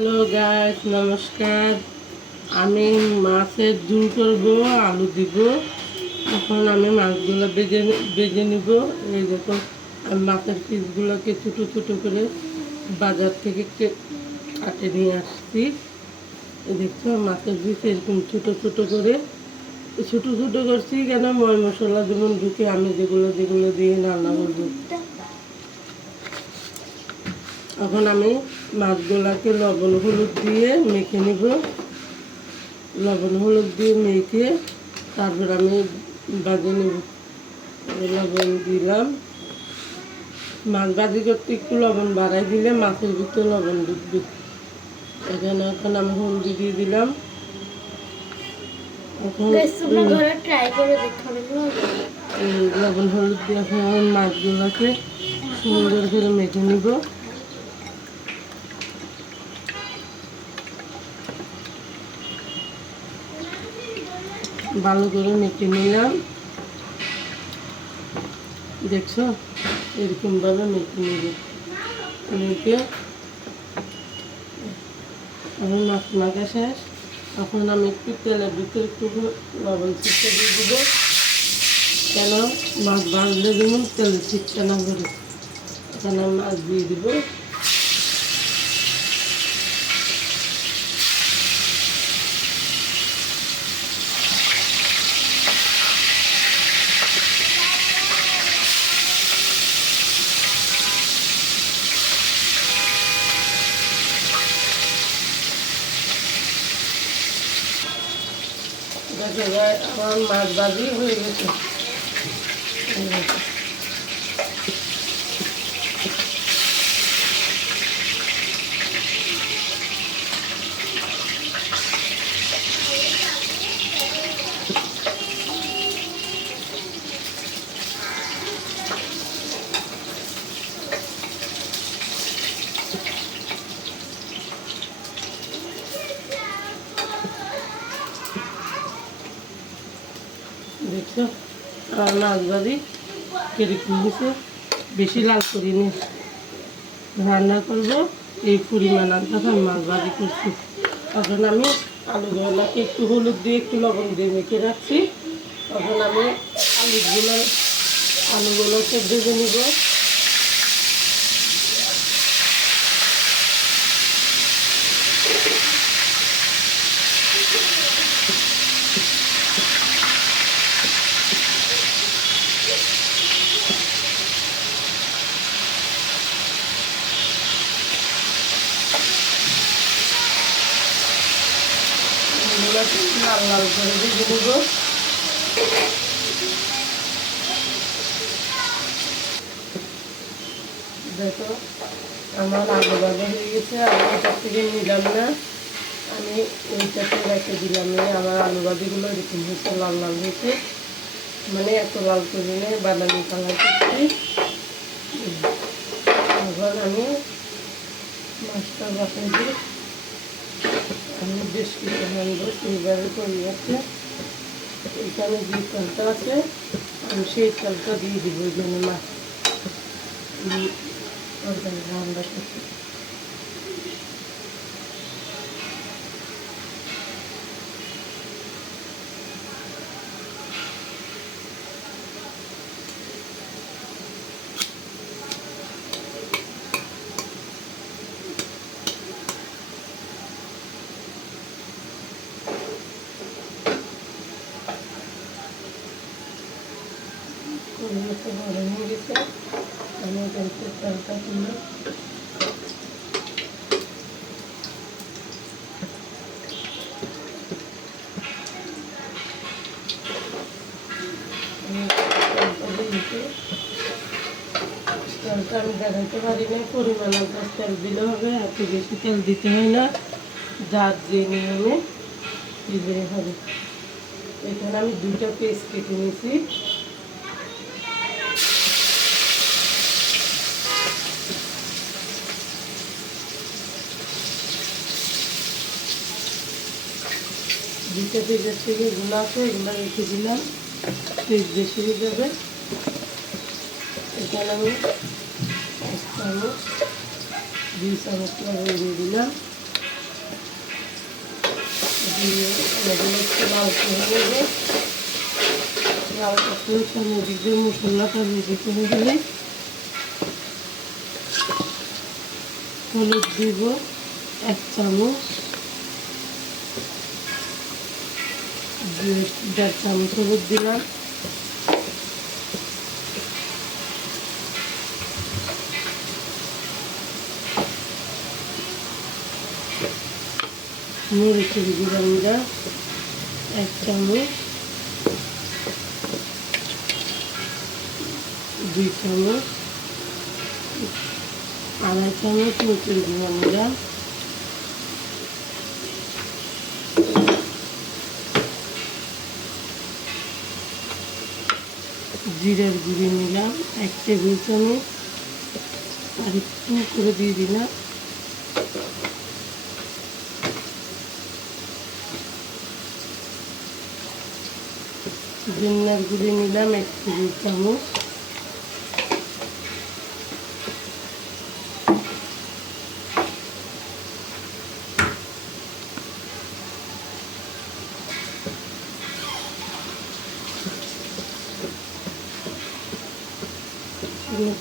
Hello guys, নমস্কার। আমি মাছের ঝোল করব, আলু দিব। এখন আমি মাছগুলো বেজে নিব। এই দেখো, আমি মাছের পিসগুলোকে ছোটো ছোটো করে বাজার থেকে কাটে নিয়ে আসছি। এই দেখছো, মাছের পিস এরকম ছোটো ছোটো করে ছোটো ছোটো করছি কেন, ময় মশলা যেমন ঢুকে আমি যেগুলো দিয়ে রান্না করবো। এখন আমি মাছগুলোকে লবণ হলুদ দিয়ে মেখে নিব। লবণ হলুদ দিয়ে মেখে তারপর আমি ভাজি নেব। লবণ দিলাম। মাছ ভাজি করতে একটু লবণ বাড়াই দিলে মাছের ভিতরে লবণ ঢুকবে। এখানে এখন আমি হলদি দিয়ে দিলাম। এখন লবণ হলুদ দিয়ে এখন মাছগুলোকে সুন্দর করে মেখে নিব। ভালো করে মেখে নিলাম। দেখছো, এরকমভাবে মেখে নিব। মেখে এখন মাছ মাখা শেষ। এখন আমি একটু তেলের ভিতরে একটু লবণ ছিটে দিয়ে দিব, কেন মাছ ভাজলে যেমন তেলের ছিটটা না করে। এখানে মাছ দিয়ে দিব। আমার মাছ ভাজি হয়ে গেছে। দেখছো, আমার মাছ ভাজি কিরকম হয়েছে। বেশি লাল করিনি, রান্না করবো এই পরিমাণ আনতে মাছ ভাজি করছি। তখন আমি আলুগুলোকে একটু হলুদ দিয়ে একটু লবণ দিয়ে মেখে রাখছি। তখন আমি আলুগুলোকে ভেজে নিব। লাল লাল করে ভেজে নেব। দেখো, আমার আলু ভাজা হয়ে গেছে। আমি এটার থেকে নিলাম না, আমি ওইটাতে রেখে দিলাম। আমার আলু ভাজিগুলো এরকম হয়েছে, লাল লাল হয়েছে, মানে এত লাল করে নিয়ে বাদামি কালার করছি। এখন আমি মাছটা বাসাই দিই। আমি বেশ কিছু আনবো সেইভাবে পরিবর্তে। এখানে যে চালটা আছে আমি সেই চালটা দিয়ে দিব। এখানে মাছ রান্না করতে গরম হয়ে গেছে। আমি এখান থেকে চালটা কিনে তেলটা আমি দেখাইতে পারি না। পরিমাণ তেল দিলে হবে, এত বেশি তেল দিতে হয় না। যার যে নিয়মে দিলে হবে। এখানে আমি 2টা পেঁয়াজ কেটে নিয়েছি। দুইটা পেঁয়াজের থেকে এগুলো আছে, এগুলো রেখে দিলাম। পেঁয়াজ বেশি হয়ে যাবে। এখানে আমি 1 চামচ 2 চামচ লবণ দিয়ে দিলাম। দিয়ে এগুলো একটু লাল করে নেবে। লাল করতে সামনে দিকে মশলাটা রেডি করে দিলে হলুদ দিব 1 চামচ, 1.5 চামচ হলুদ দিলাম, মরিচের গুঁড়া 1 চামচ, 2 চামচ, 2.5 চামচ মরিচের গুঁড়া, জিরার গুঁড়ি নিলাম 1 টেবিল চামচ, আর একটু করে দিয়ে দিলাম ধনিয়ার গুঁড়ি নিলাম 1 টেবিল চামচ,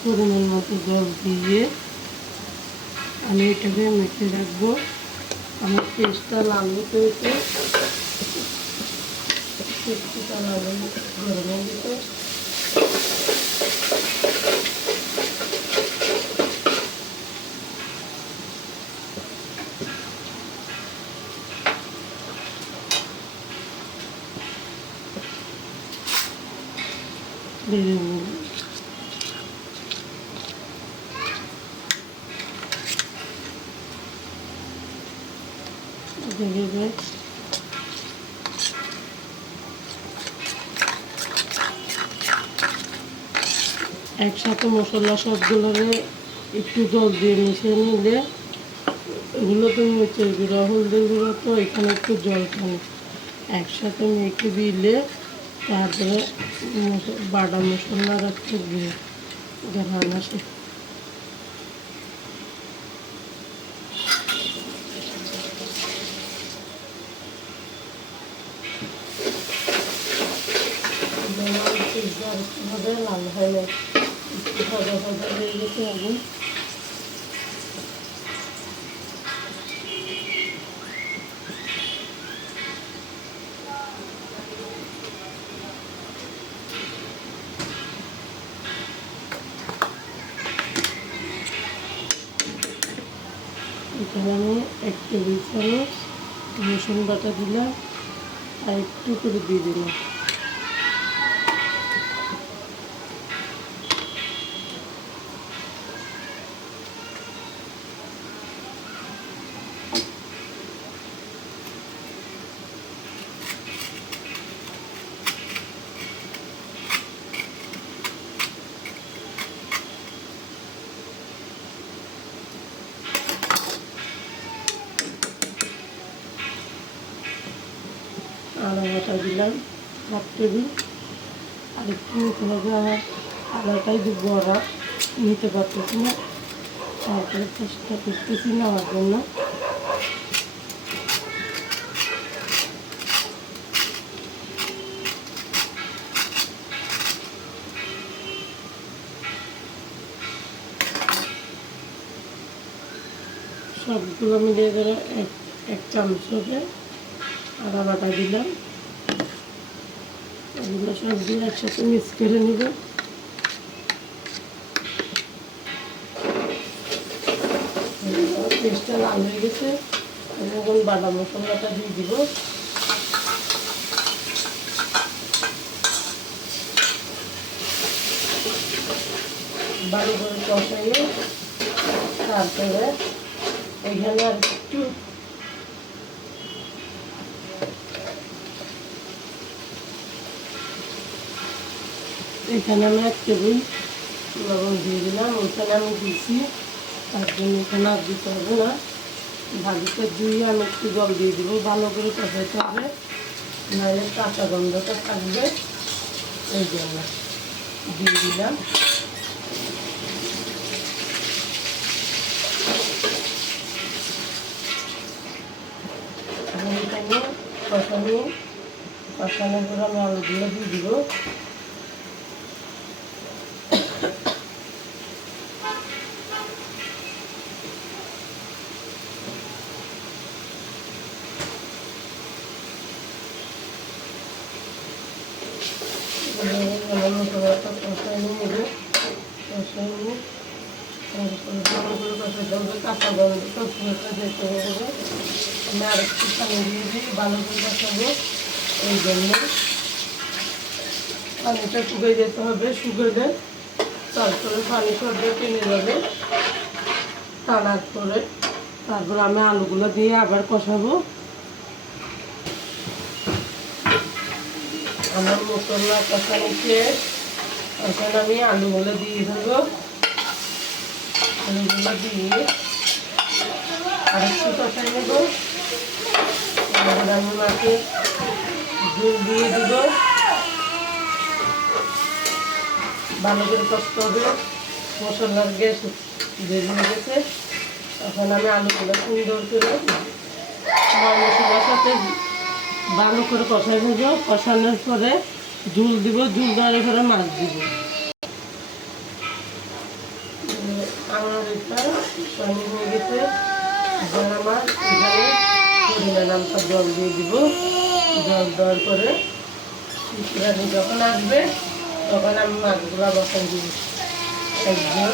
পরিমাণ মতো জল দিয়ে আমি এটাকে মেখে রাখবো। আমার পেস্টটা লাল হতে হতে পেস্টটা লাল গরমের দিতে বেড়ে নেব। দেখবে একসাথে মশলা সবগুলোরে একটু জল দিয়ে মিশিয়ে নিলে এগুলো তো মরিচের গুঁড়া হলদের গুঁড়া তো এখানে একটু জল টানে, একসাথে মেখে দিলে তারপরে বাটা মশলার একটা ঘ্রাণ আসে। লাল হয় না, একটু ভাজা ভাজা হয়ে গেছে আগুন। এখানে আমি 1 টেবিল চামচ রসুন বাটা দিলাম আর একটু করে দিয়ে দিলাম আদা বাটা দিলাম 1 টেবিল, আর একটু নিতে হবে। আমার আদাটাই বড়া নিতে পারতেছি না, তারপরে চেষ্টা করতেছি নেওয়ার জন্য। সবগুলো মিলিয়ে ধরো 1 চামচ হবে আদা বাটা দিলাম। এগুলো সব দিয়ে একসাথে মিক্স করে নিব। পেস্টটা লাল হয়ে গেছে, এখন বাটা মশলাটা দিয়ে দিব। ভালো করে কষাইয়ে তারপরে এখানে আর একটু এখানে আমি 1 টেবিল লবণ দিয়ে দিলাম, ওইখানে আমি দিয়েছি, তার জন্য এখানে আর দিতে হবে না। ভাজিতে ধুয়ে আমি একটু জল দিয়ে দেবো, ভালো করে কষাইতে হবে, নাহলে কাঁচা গন্ধটা থাকবে। এই জন্য দিয়ে দিলাম। এখানে কষানো কষানোর পরে আমি আলুগুলো দিয়ে দিব। কাঁচা গন্ধ যেতে হবে। আমি আরেকটু পানি দিয়ে দিই, ভালো করে কষাবো। এই জন্য পানিটা শুকিয়ে যেতে হবে। শুকিয়ে তারপরে পানি সব টেনে যাবে, টানার পরে তারপর আমি আলুগুলো দিয়ে আবার কষাবো। আমার মশলা কষানো শেষ। এখন আমি আলুগুলো দিয়ে দেবো। আলুগুলো দিয়ে আরেকটু কষাই নেব। এবার আমি মাকে ঝোল দিয়ে দেব। ভালো করে কষতে হবে। মশলার গ্যাস বেরিয়ে গেছে। এখন আমি আলুগুলো সুন্দর করে মশলার সাথে ভালো করে কষাই ভেজো। কষানোর পরে ঝুল দিব। ঝুল দেওয়ার পরে মাছ দিব। আমার এটা পানি হয়ে গেছে। এবার আমার এখানে পরিমাণ আমটা জল দিয়ে দিব। জল দেওয়ার পরে রানি যখন আসবে তখন আমি মাছগুলো বসাই দিব। একজন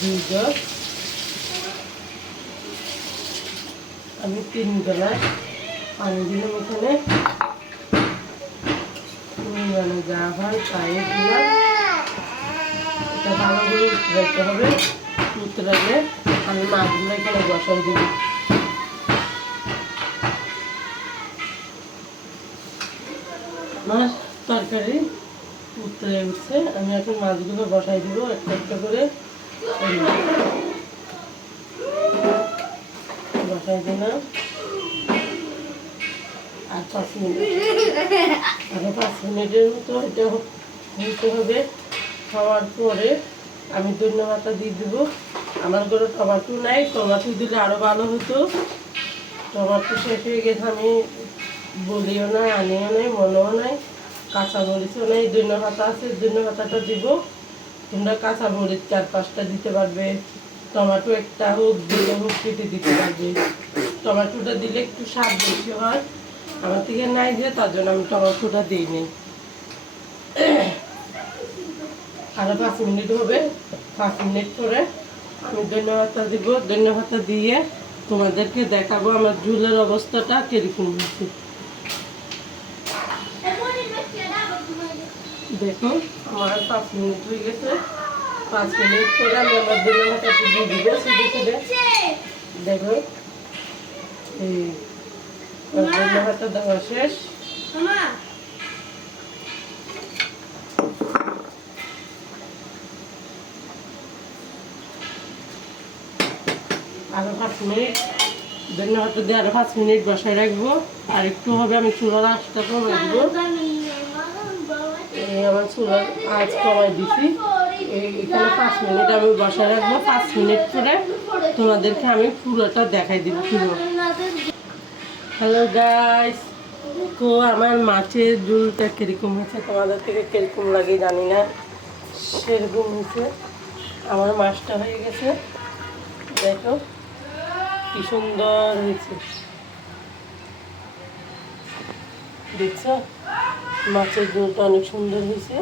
দুজন আমি 3 গ্লাস পানি দিলাম। এখানে পরিমাণে যা হয় তাই দিলাম। এটা ভালো করে উতরাইতে হবে। উতরালে আমি মাছগুলো এখানে বসাই দিব। মাছ তরকারি উতরে উঠছে। আমি এখন মাছগুলো বসাই দিব একটা একটা করে। বসাই দিলাম। আর 5 মিনিট, আরো 5 মিনিটের মতো এটা হতে হবে। খাওয়ার পরে আমি ধন্যবাদটা দিয়ে দেবো। আমার ঘরে টমেটো নাই, টমেটো দিলে আরও ভালো হতো। টমেটো শেষ হয়ে গেছে। আমি বলিও নাই, আনিও নাই, মনেও নাই। কাঁচামরিচও নেই, ধন্যবাদ আছে। ধন্যবাদটা দিব। তোমরা কাঁচামরিচ 4-5টা দিতে পারবে। টমেটো একটা হোক, দুটো হোক, কেটে দিতে পারবে। টমেটোটা দিলে একটু স্বাদ বেশি হয়। আমার থেকে নাই যে, তার জন্য আমি টমেটোটা দিইনি। আরো 5 মিনিট হবে। 5 মিনিট পরে আমি ধন্যবাদটা দিব। ধন্যবাদটা দিয়ে তোমাদেরকে দেখাবো আমার ঝুলের অবস্থাটা কিরকম হয়েছে। দেখো আমার 5 মিনিট হয়ে গেছে। 5 মিনিট পরে আমি আমার ধন্যবাদটা দিয়ে দিব। শুধু দেখো এই ধন্যবাদটা দেওয়া শেষ। আরো 5 মিনিট ধন্যবাদটা দিয়ে আরো 5 মিনিট বসায় রাখবো। আর একটু হবে আমি চুলার আঁচটা কমাই দিব। এই আমার চুলার আঁচ কমাই দিছি। এখানে 5 মিনিট আমি বসায় রাখবো। 5 মিনিট পরে তোমাদেরকে আমি পুরোটা দেখাই দিব। হ্যালো গাইস, তো আমার মাছের ঝোলটা কীরকম হয়েছে, তোমাদের থেকে কীরকম লাগে জানি না, সেরকম হয়েছে। আমার মাছটা হয়ে গেছে। দেখো কি সুন্দর হয়েছে, দেখছো? মাছের ঝোলটা অনেক সুন্দর হয়েছে।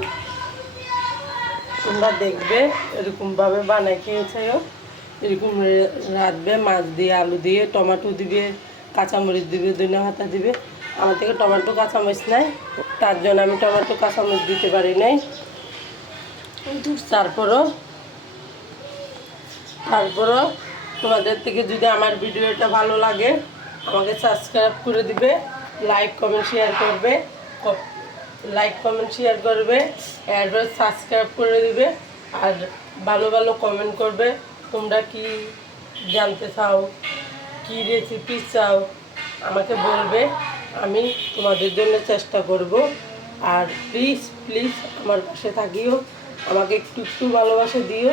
তোমরা দেখবে এরকমভাবে বানাই খেয়েছেও। এরকম রাঁধবে, মাছ দিয়ে, আলু দিয়ে, টমেটো দিবে, কাঁচামরিচ দিবে, ধনেপাতা দিবে। আমার থেকে টমেটো কাঁচামরিচ নাই, তার জন্য আমি টমেটো কাঁচামরিচ দিতে পারি নাই। তারপরও তোমাদের থেকে যদি আমার ভিডিওটা ভালো লাগে আমাকে সাবস্ক্রাইব করে দিবে, লাইক কমেন্ট শেয়ার করবে, এরপর সাবস্ক্রাইব করে দিবে। আর ভালো ভালো কমেন্ট করবে। তোমরা কি জানতে চাও, কি রেসিপি চাও আমাকে বলবে। আমি তোমাদের জন্য চেষ্টা করব। আর প্লিজ আমার পাশে থাকিও, আমাকে একটু ভালোবাসা দিও।